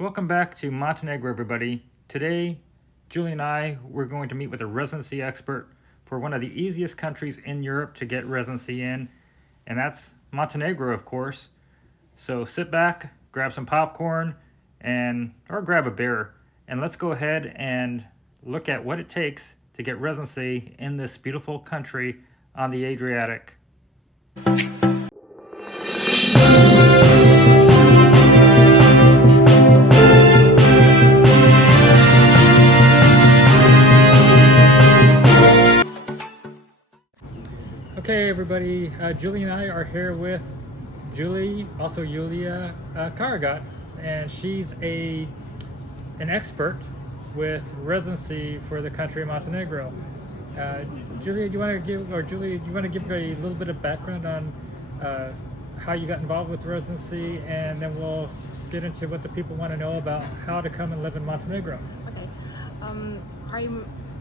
Welcome back to Montenegro, everybody. Today, Julie and I, we're going to meet with a residency expert for one of the easiest countries in Europe to get residency in, and that's Montenegro, of course. So sit back, grab some popcorn, or grab a beer, and let's go ahead and look at what it takes to get residency in this beautiful country on the Adriatic. Okay, everybody, Julie and I are here with Julie, also Yulia Karagat, and she's an expert with residency for the country of Montenegro. Julia, do you want to give a little bit of background on how you got involved with residency, and then we'll get into what the people want to know about how to come and live in Montenegro. Okay,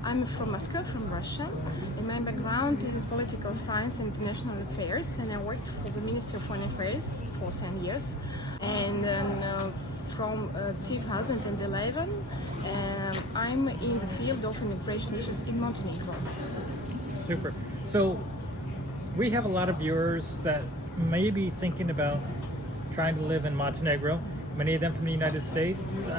I'm from Moscow, from Russia, and my background is political science and international affairs, and I worked for the Ministry of Foreign Affairs for 10 years. And then from 2011, I'm in the field of immigration issues in Montenegro. Super. So we have a lot of viewers that may be thinking about trying to live in Montenegro, many of them from the United States.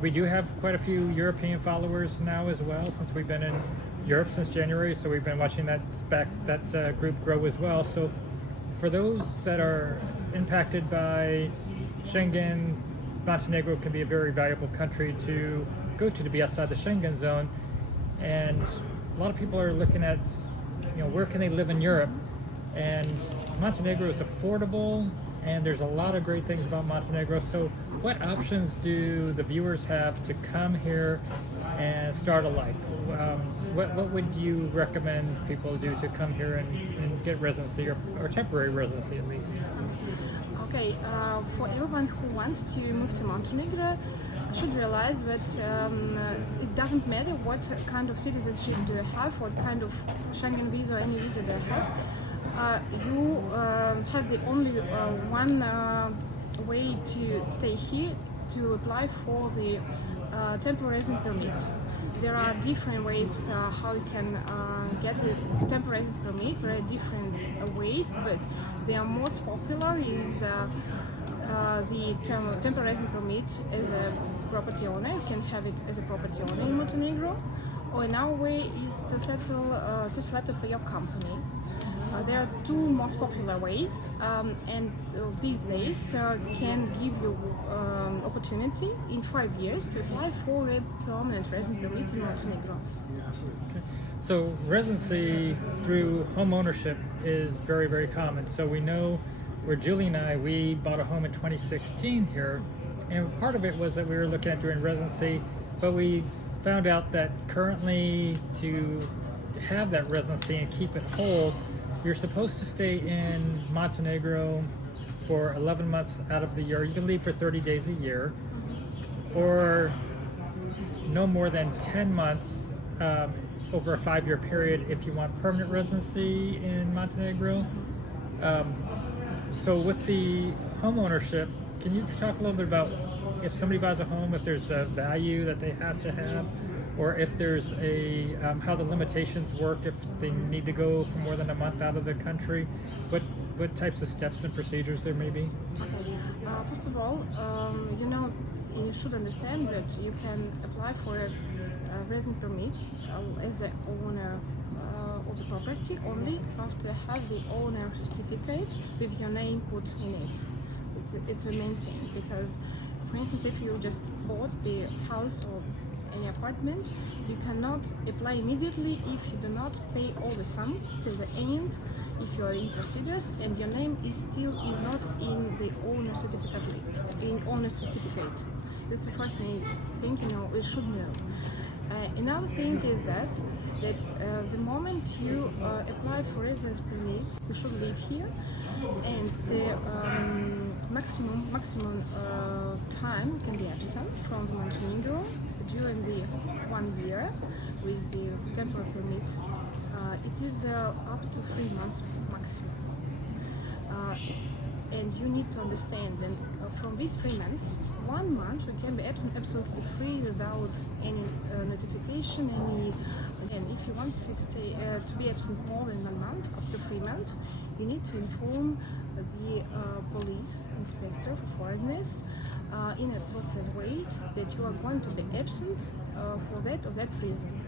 We do have quite a few European followers now as well, since we've been in Europe since January, so we've been watching that group grow as well. So for those that are impacted by Schengen, Montenegro can be a very valuable country to go to be outside the Schengen zone. And a lot of people are looking at, where can they live in Europe? And Montenegro is affordable, and there's a lot of great things about Montenegro. So what options do the viewers have to come here and start a life? What would you recommend people do to come here and get residency, or temporary residency at least? Okay, for everyone who wants to move to Montenegro, should realize that it doesn't matter what kind of citizenship do you have, what kind of Schengen visa or any visa do you have. You have the only one way to stay here, to apply for the temporary residence permit. There are different ways how you can get a temporary residence permit. There are different ways, but the most popular is the temporary residence permit as a property owner. You can have it as a property owner in Montenegro, or another way is to set up your company. There are two most popular ways, and these days can give you opportunity in 5 years to apply for a permanent resident permit in Montenegro. Okay. So residency through home ownership is very, very common. So we know where Julie and I, we bought a home in 2016 here, and part of it was that we were looking at doing residency, but we found out that currently to have that residency and keep it whole, you're supposed to stay in Montenegro for 11 months out of the year. You can leave for 30 days a year, or no more than 10 months over a 5-year period if you want permanent residency in Montenegro. So with the home ownership, can you talk a little bit about if somebody buys a home, if there's a value that they have to have, or if there's how the limitations work if they need to go for more than a month out of the country? What types of steps and procedures there may be? Okay. First of all, you should understand that you can apply for a resident permit as an owner of the property only after you have the owner certificate with your name put in it. It's the main thing, because, for instance, if you just bought the house or any apartment, you cannot apply immediately if you do not pay all the sum till the end, if you are in procedures and your name is not in the owner certificate. That's the first main thing we should know. Another thing is that the moment you apply for residence permits, you should live here, and the maximum time can be absent from the Montenegro during the 1 year with the temporary permit. It is up to 3 months maximum. And you need to understand that from these 3 months, 1 month we can be absent absolutely free without any notification. Again, if you want to stay to be absent more than 1 month, up to 3 months, you need to inform the police inspector for foreigners in an appropriate way that you are going to be absent for that or that reason.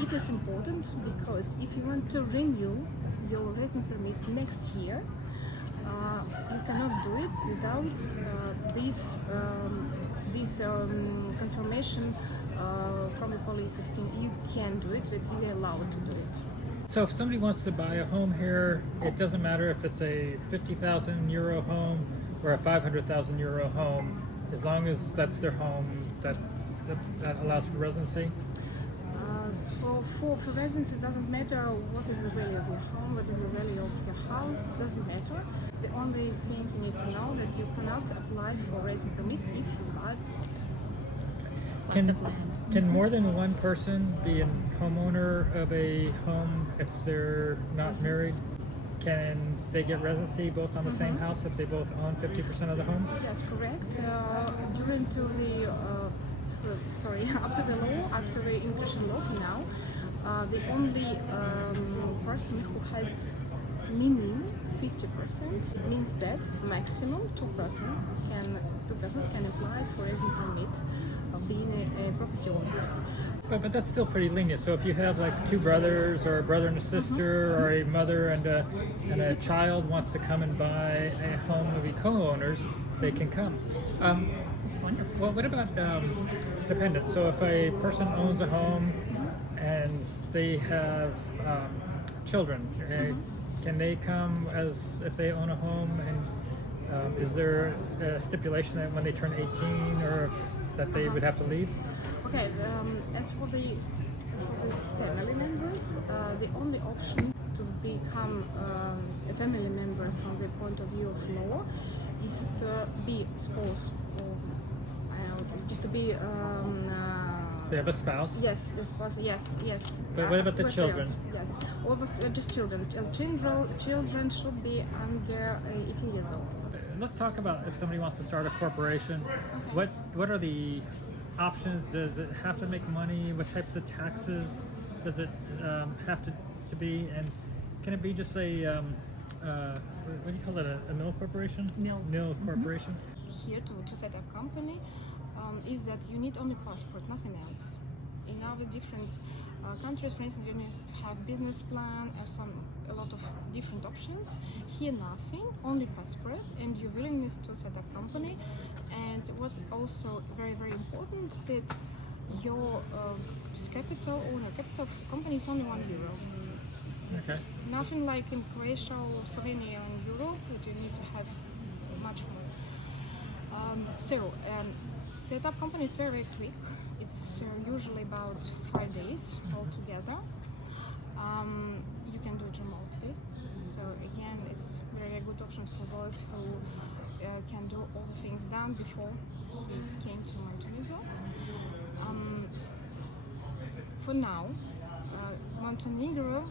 It is important because if you want to renew your resident permit next year, you cannot do it without this confirmation from the police that you can do it, that you are allowed to do it. So if somebody wants to buy a home here, it doesn't matter if it's a 50,000 euro home or a 500,000 euro home, as long as that's their home that allows for residency. For residents, it doesn't matter what is the value of your home, what is the value of your house, doesn't matter. The only thing you need to know that you cannot apply for resident permit if you buy plot. Can more than one person be a homeowner of a home if they're not married? Can they get residency both on the same house if they both own 50% of the home? Yes, correct. During to the up to the law, after the immigration law now, the only person who has minimum 50%, it means that maximum two persons can apply for resident permit of being a property owners. But that's still pretty lenient. So if you have like two brothers or a brother and a sister or a mother and a child wants to come and buy a home to be co-owners, they can come. That's wonderful. Well, what about dependents? So if a person owns a home and they have children, can they come as if they own a home? And is there a stipulation that when they turn 18 or that they would have to leave? Okay, as for the family members, the only option to become a family member from the point of view of law is to be spouse or just to be. They have a spouse. Yes, the spouse. Yes. But what about the children? Yes, or just children. Children should be under 18 years old. Let's talk about if somebody wants to start a corporation. Okay. What are the options? Does it have to make money? What types of taxes does it have to be? And can it be just a what do you call it? A nil corporation? Nil corporation. Here to set up company is that you need only passport, nothing else. In other different countries, for instance, you need to have business plan or a lot of different options. Here nothing, only passport and your willingness to set up company. And what's also very, very important that your capital of company is only €1. Okay. Nothing like in Croatia or Slovenia and Europe, that you need to have much more. Set up company is very, very quick. It's usually about 5 days altogether. You can do it remotely. So again, it's very good options for those who can do all the things done before he came to Montenegro. For now, Montenegro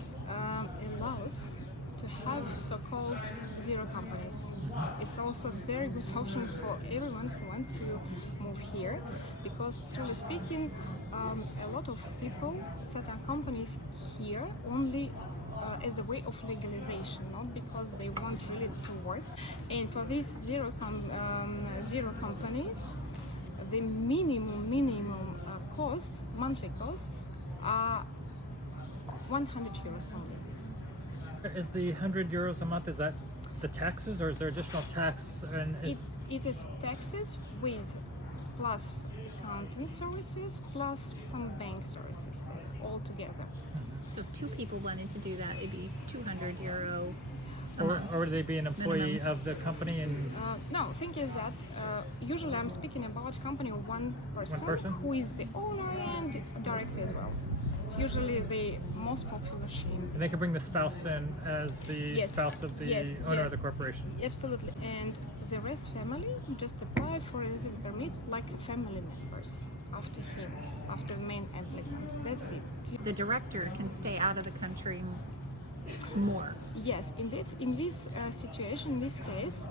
allows to have so-called zero companies. It's also very good options for everyone who wants to move here, because truly speaking, a lot of people set up companies here only as a way of legalization, not because they want really to work. And for these zero companies, the minimum costs, monthly costs, are €100 only. Is the €100 a month, is that the taxes or is there additional tax? And it is taxes with plus accounting services plus some bank services. That's all together. So if two people wanted to do that, it'd be €200 a or month. would they be an employee of the company? And No, thing is that usually I'm speaking about company of one person who is the owner and director as well. It's usually the most popular scheme. they can bring the spouse in as the spouse of the owner of the corporation. Absolutely. And the rest family just apply for a resident permit like family members after him, after the main applicant. That's it. The director can stay out of the country more. Yes, in this situation, in this case,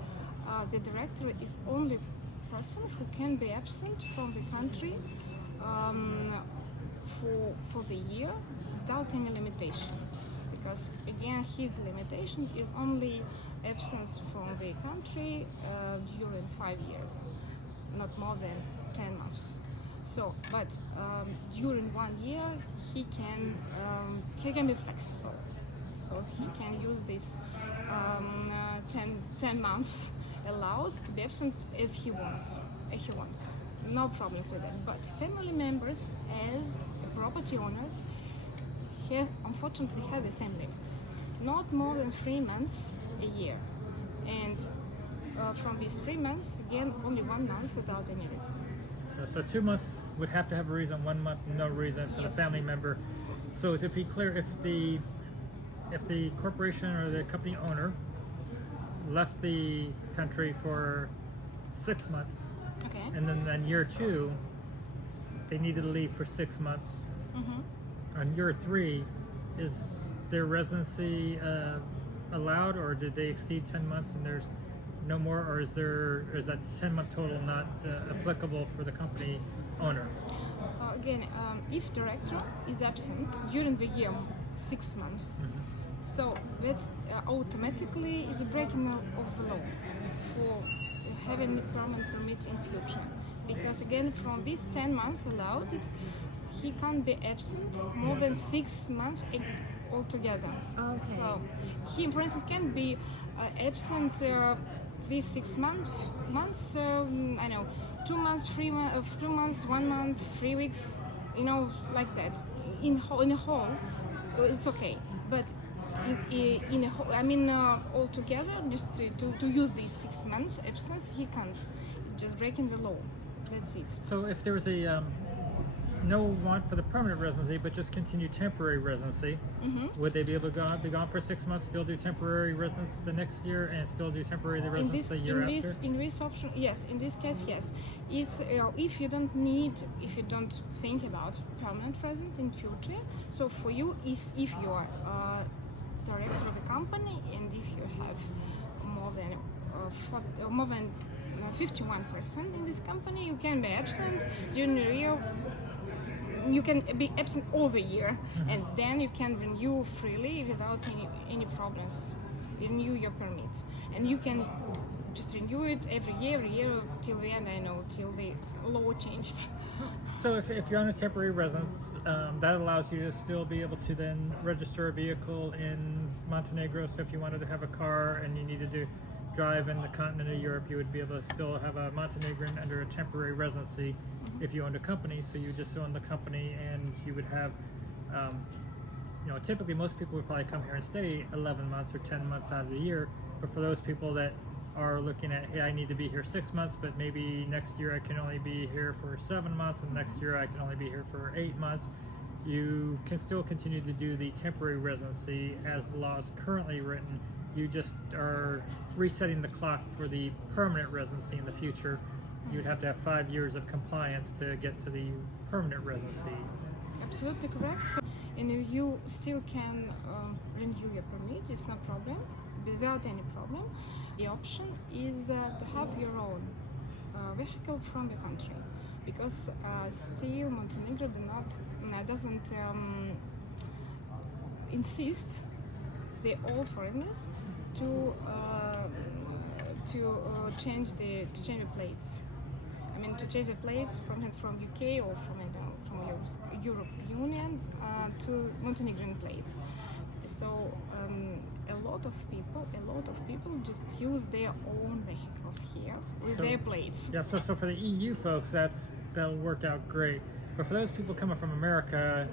the director is only person who can be absent from the country for the year without any limitation, because again his limitation is only absence from the country during 5 years, not more than 10 months. So, but during 1 year he can be flexible, so he can use this 10 months allowed to be absent as he wants. No problems with that. But family members, as property owners, unfortunately have the same limits. Not more than 3 months a year, and from these 3 months, again, only 1 month without any reason. So 2 months would have to have a reason, 1 month no reason for the Yes. family member. So to be clear, if the corporation or the company owner left the country for 6 months, Okay. and then year 2 they needed to leave for 6 months, on year 3, is their residency allowed, or did they exceed 10 months and there's no more, or is that 10-month total not applicable for the company owner? Again, if director is absent during the year 6 months, so that's automatically is a breaking of the law for having a permanent permit in future. Because again, from these 10 months allowed, he can't be absent more than 6 months altogether. Okay. So he, for instance, can be absent these 6 months. I know 2 months, 3 months, 2 months, 1 month, 3 weeks, like that. In a whole, it's okay. But in a whole, altogether, just to use these 6 months absence, he can't. Just breaking the law. That's it. So if there was a no want for the permanent residency, but just continue temporary residency, would they be able to be gone for 6 months, still do temporary residence the next year, and still do temporary residence the year after? In this option, yes. In this case, yes. If you don't think about permanent residence in future, so for you is if you are director of a company and if you have more than 51% in this company, you can be absent during the year. You can be absent all the year, and then you can renew freely without any problems. Renew your permit, and you can just renew it every year till the end. I know, till the law changed. So if you're on a temporary residence, that allows you to still be able to then register a vehicle in Montenegro. So if you wanted to have a car and you needed to drive in the continent of Europe, you would be able to still have a Montenegrin under a temporary residency if you owned a company. So you just own the company, and you would have, typically most people would probably come here and stay 11 months or 10 months out of the year. But for those people that are looking at, hey, I need to be here 6 months, but maybe next year I can only be here for 7 months, and next year I can only be here for 8 months, you can still continue to do the temporary residency as the law is currently written. You just are resetting the clock for the permanent residency in the future. You'd have to have 5 years of compliance to get to the permanent residency. Absolutely correct. So, and you still can renew your permit. It's no problem, without any problem. The option is to have your own vehicle from the country, because still Montenegro doesn't insist all foreigners to change the plates. To change the plates from UK or from Europe Union to Montenegrin plates. So a lot of people just use their own vehicles here with their plates. Yeah. So for the EU folks, that'll work out great. But for those people coming from America,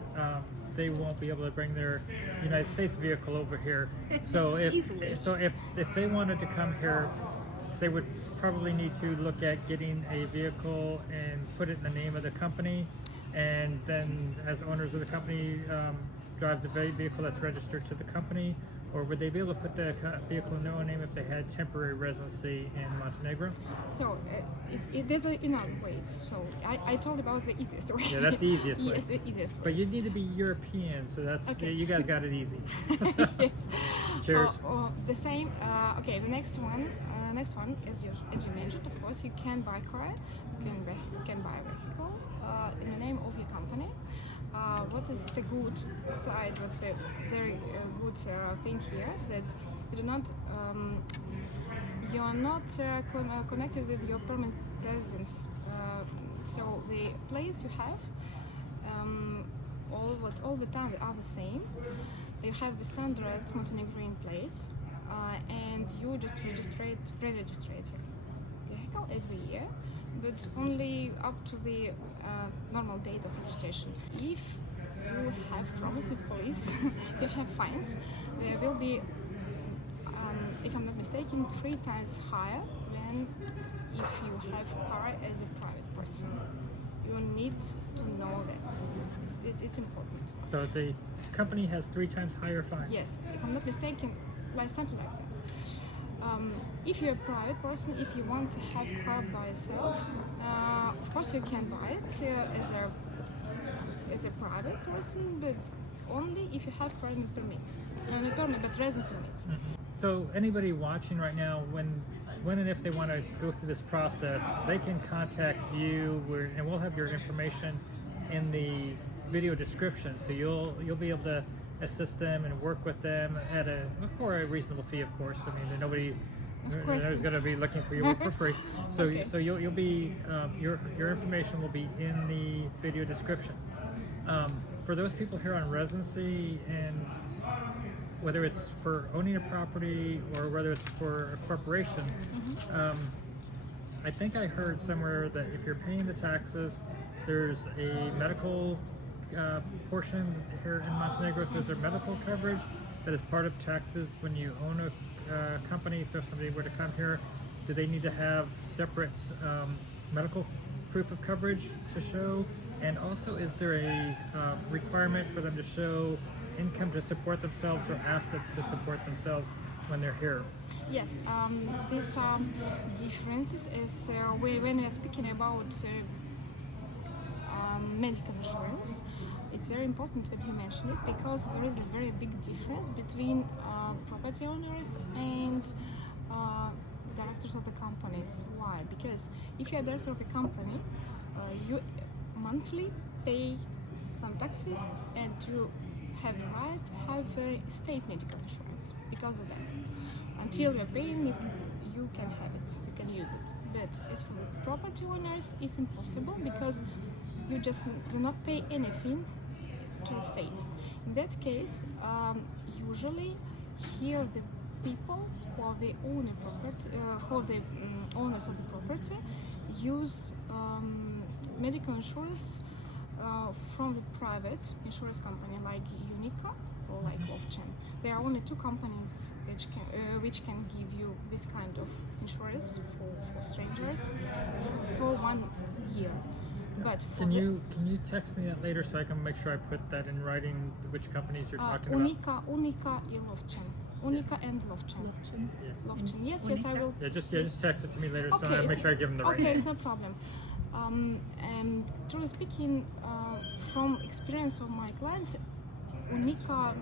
they won't be able to bring their United States vehicle over here. So if they wanted to come here, they would probably need to look at getting a vehicle and put it in the name of the company, and then as owners of the company drive the vehicle that's registered to the company, or would they be able to put the vehicle in their own name if they had temporary residency in Montenegro? So there's another ways. So I told about the easiest way. Yeah, that's the easiest way. Yes, the easiest way. But you need to be European, so that's Okay. you guys got it easy. Yes. Cheers. The same. Okay, the next one. Next one, as you mentioned, of course, you can buy car. You can buy a vehicle in the name of your company. What is the good side? What's the very good thing here? That you are not connected with your permanent residence. So the place you have, all the time are the same. You have the standard Montenegrin plates, and you just re-register your vehicle every year, but only up to the normal date of registration. If you have problems with police, you have fines, there will be, if I'm not mistaken, 3 times higher than if you have a car as a private person. You need to know this. It's important. So the company has 3 times higher fines. Yes, if I'm not mistaken, like something like that. If you're a private person, if you want to have a car by yourself, of course you can buy it as a private person, but only if you have permanent permit. Not permit, but resident permit. So anybody watching right now, when and if they want to go through this process, they can contact you, and we'll have your information in the video description. So you'll be able to assist them and work with them for a reasonable fee, of course. I mean, nobody is going to be looking for your work for free. So Okay. so you'll be your information will be in the video description. For those people here on residency, and whether it's for owning a property or whether it's for a corporation, I think I heard somewhere that if you're paying the taxes, there's a medical portion here in Montenegro. So is there medical coverage that is part of taxes when you own a company? So if somebody were to come here, do they need to have separate medical proof of coverage to show? And also, is there a requirement for them to show income to support themselves or assets to support themselves when they're here? Yes, these differences is when we are speaking about medical insurance. It's very important that you mention it, because there is a very big difference between property owners and directors of the companies. Why? Because if you're a director of a company, you monthly pay some taxes, and you have the right to have a state medical insurance because of that. Until you're paying it, you can have it, you can use it. But as for the property owners, it's impossible, because you just do not pay anything to the state. In that case, usually here the people who are the owner property, who are the owners of the property, use medical insurance from the private insurance company like Unica or like Lovchen. There are only 2 companies which can give you this kind of insurance for strangers for 1 year. But for Can you text me that later so I can make sure I put that in writing, which companies you're talking about? Unica and Lovchen. Unica and Lovchen. Lovchen. Yes, I will. Yeah, just text it to me later so I Okay, make sure I give them the right Okay, name. it's no problem. And truly speaking, from experience of my clients, Unica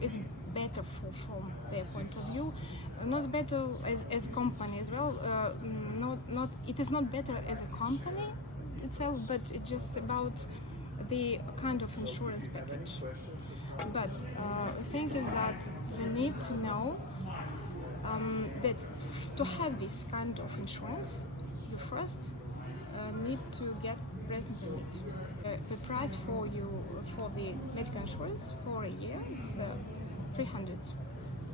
is better from their point of view. Not better as a company as well. It is not better as a company itself, but it's just about the kind of insurance package. But the thing is that you need to know that to have this kind of insurance, you first need to get resident permit. The price for the medical insurance for a year is 300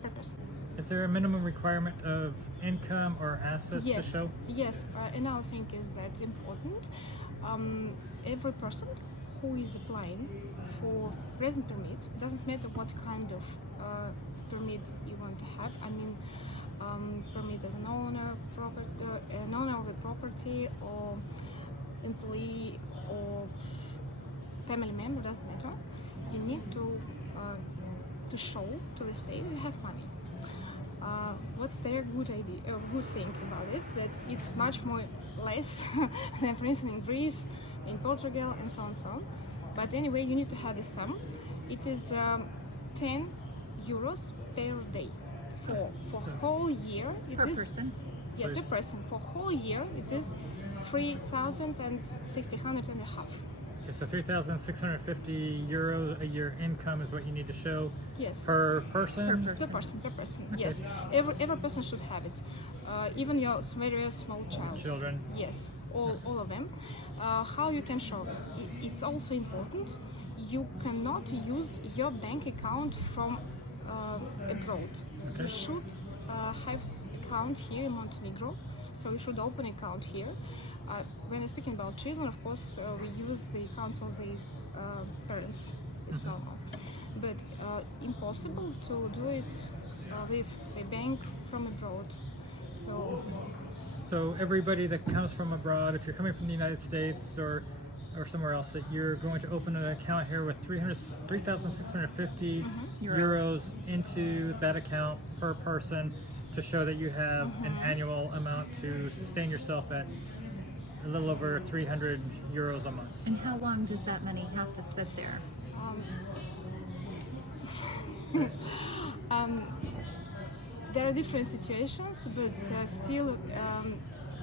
per person. Is there a minimum requirement of income or assets to show? Yes. Another thing is that's important. Every person who is applying for resident permit, doesn't matter what kind of permit you want to have. I mean, permit as an owner of the property, or employee, or family member, doesn't matter. You need to to show to the state you have money. What's their good thing about it? That it's much more less than, for instance, in Greece, in Portugal, and so on and so on. But anyway, you need to have the sum. It is 10 euros per day for whole year. Per person? Yes, per person. For whole year, it is 3,600 and a half. Okay, so 3,650 euros a year income is what you need to show. Yes. Per person? Per person. Okay. Yes. Every person should have it. Even your very small child. Children. Yes. All of them. How you can show this? It's also important. You cannot use your bank account from abroad. Okay. You should have account here in Montenegro. So you should open account here. When I'm speaking about children, of course, we use the accounts of the parents. It's normal. But impossible to do it with a bank from abroad. So everybody that comes from abroad, if you're coming from the United States or somewhere else, that you're going to open an account here with 3,650 euros into that account per person to show that you have an annual amount to sustain yourself at a little over 300 euros a month. And how long does that money have to sit there? There are different situations, but still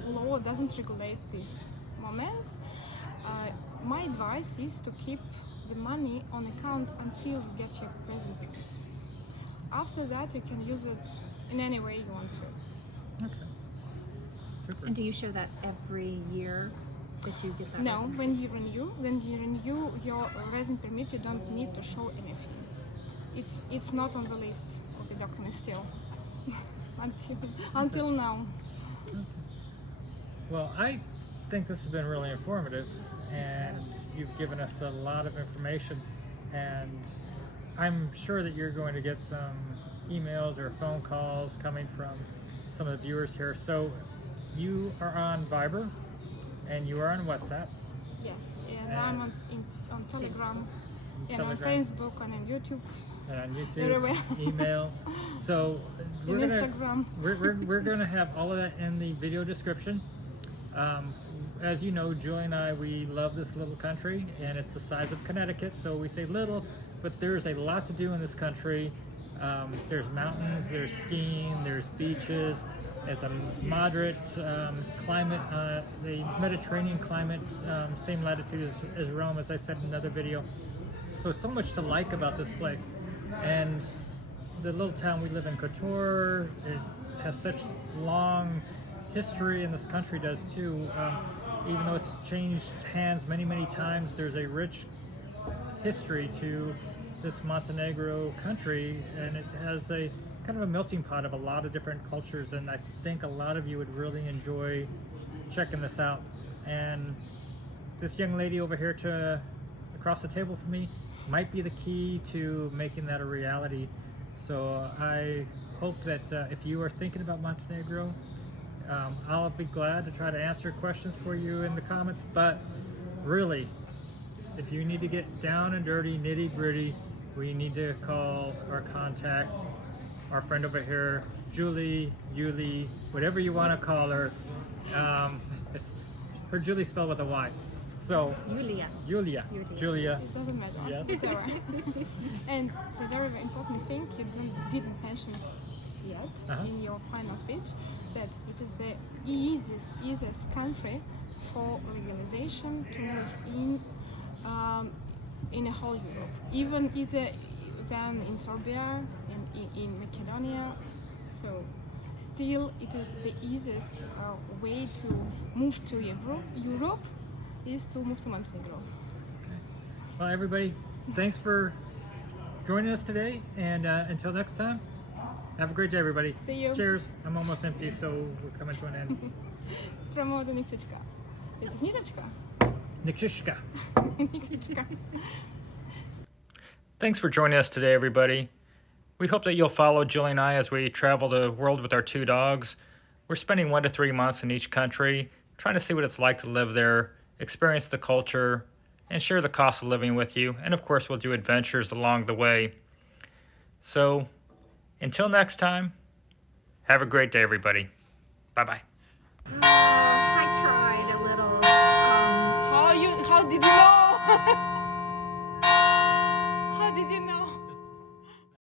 law doesn't regulate this moment. My advice is to keep the money on account until you get your present permit. After that, you can use it in any way you want to. Okay. Super. And do you show that every year that you get that? No, residency? when you renew your resident permit, you don't need to show anything. It's not on the list of the documents still until now. Well, I think this has been really informative, and you've given us a lot of information, and I'm sure that you're going to get some emails or phone calls coming from some of the viewers here. So you are on Viber and you are on WhatsApp. Yes, and I'm on Telegram, and on Telegram. Facebook, and on YouTube, And on YouTube, everywhere. email. So On Instagram. we're gonna have all of that in the video description. As you know, Julie and I, we love this little country, and it's the size of Connecticut, so we say little, but there's a lot to do in this country. There's mountains, there's skiing, there's beaches. It's a moderate climate, the Mediterranean climate, same latitude as Rome, as I said in another video. So much to like about this place. And the little town we live in, Kotor, it has such long history, and this country does too. Even though it's changed hands many times, there's a rich history to this Montenegro country, and it has a kind of a melting pot of a lot of different cultures, and I think a lot of you would really enjoy checking this out. And this young lady over here across the table from me might be the key to making that a reality. So I hope that if you are thinking about Montenegro, I'll be glad to try to answer questions for you in the comments, but really, if you need to get down and dirty, nitty gritty, we need to call or contact our friend over here, Julie, Yulie, whatever you want to call her. Her Julie spelled with a Y. So Yulia. Julia. It doesn't matter. Yes. Whatever. And the very important thing you didn't mention yet in your final speech, that it is the easiest country for legalization to move in a whole Europe, even easier than in Serbia and in Macedonia. So still it is the easiest way to move to Europe is to move to Montenegro. Okay. Well, everybody, thanks for joining us today, and until next time, have a great day, everybody. See you. Cheers. I'm almost empty, so we're coming to an end. Promote Nikšićka. Is it Nikšićka? Nikšićka. Nikšićka. Thanks for joining us today, everybody. We hope that you'll follow Julie and I as we travel the world with our two dogs. We're spending 1 to 3 months in each country, trying to see what it's like to live there, experience the culture, and share the cost of living with you. And of course, we'll do adventures along the way. So until next time, have a great day, everybody. Bye-bye. I tried a little. How did you know? How did you know?